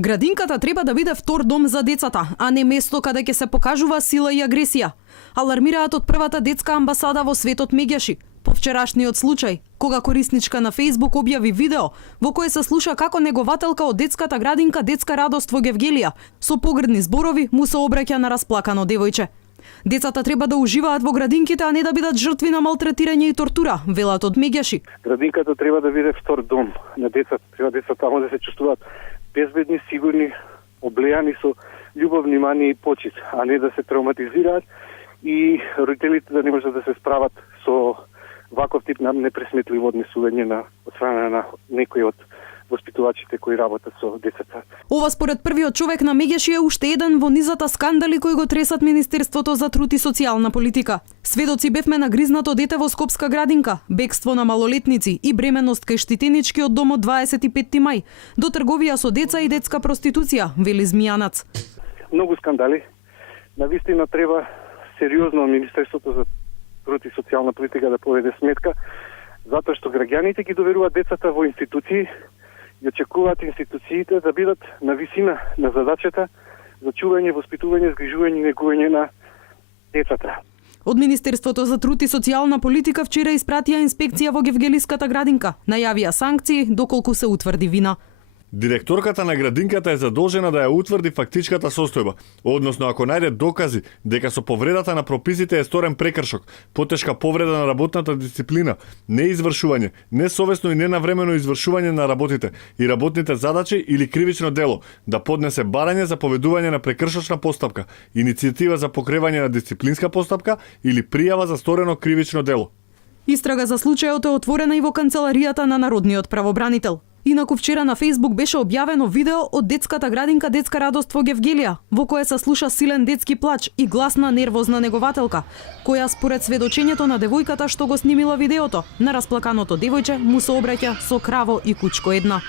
Градинката треба да биде втор дом за децата, а не место каде ќе се покажува сила и агресија. Алармираат од првата детска амбасада во светот Мегјаши, по вчерашниот случај, кога корисничка на Facebook објави видео во кое се слуша како негователка од детската градинка Детска радост во Гевгелија со погрдни зборови му се обраќа на расплакано девојче. Децата треба да уживаат во градинките, а не да бидат жртви на малтретирање и тортура, велат од Мегјаши. Градинката треба да биде втор дом на децата. Треба децата тамо да се чувствуваат безбедни, сигурни, облеани со љубов, внимание и почит, а не да се травматизираат и родителите да не можат да се справат со ваков тип на непресметливо однесување од страна на некои од воспитувачите кои работат со децата. Ова според првиот човек на Мегјаши е уште еден во низата скандали кои го тресат Министерството за труд и социјална политика. Сведоци бевме на гризнато дете во Скопска градинка, бегство на малолетници и бременност кај штитенички од домот 25 мај, до трговија со деца и детска проституција, вели Змијанац. Многу скандали. Навистина треба сериозно Министерството за труд и социјална политика да поведе сметка, затоа што граѓаните ги доверуваат децата во институции и очекуваат институциите да бидат на висина на задачата за чување, воспитување, згрижување и негување на децата. Од Министерството за труд и социјална политика вчера испратија инспекција во Гевгелиската градинка, најавија санкции доколку се утврди вина. Директорката на градинката е задолжена да ја утврди фактичката состојба, односно ако најде докази дека со повредата на прописите е сторен прекршок, потешка повреда на работната дисциплина, неизвршување, несовесно и ненавремено извршување на работите и работните задачи или кривично дело, да поднесе барање за поведување на прекршочна постапка, иницијатива за покревање на дисциплинска постапка или пријава за сторено кривично дело. Истрага за случајот е отворена и во канцеларијата на Народниот правобранител. Инаку вчера на Facebook беше објавено видео од детската градинка Детска радост во Гевгелија, во кое се слуша силен детски плач и гласна нервозна негователка, која според сведочењето на девојката што го снимила видеото, на расплаканото девојче му се обраќа со краво и кучко една.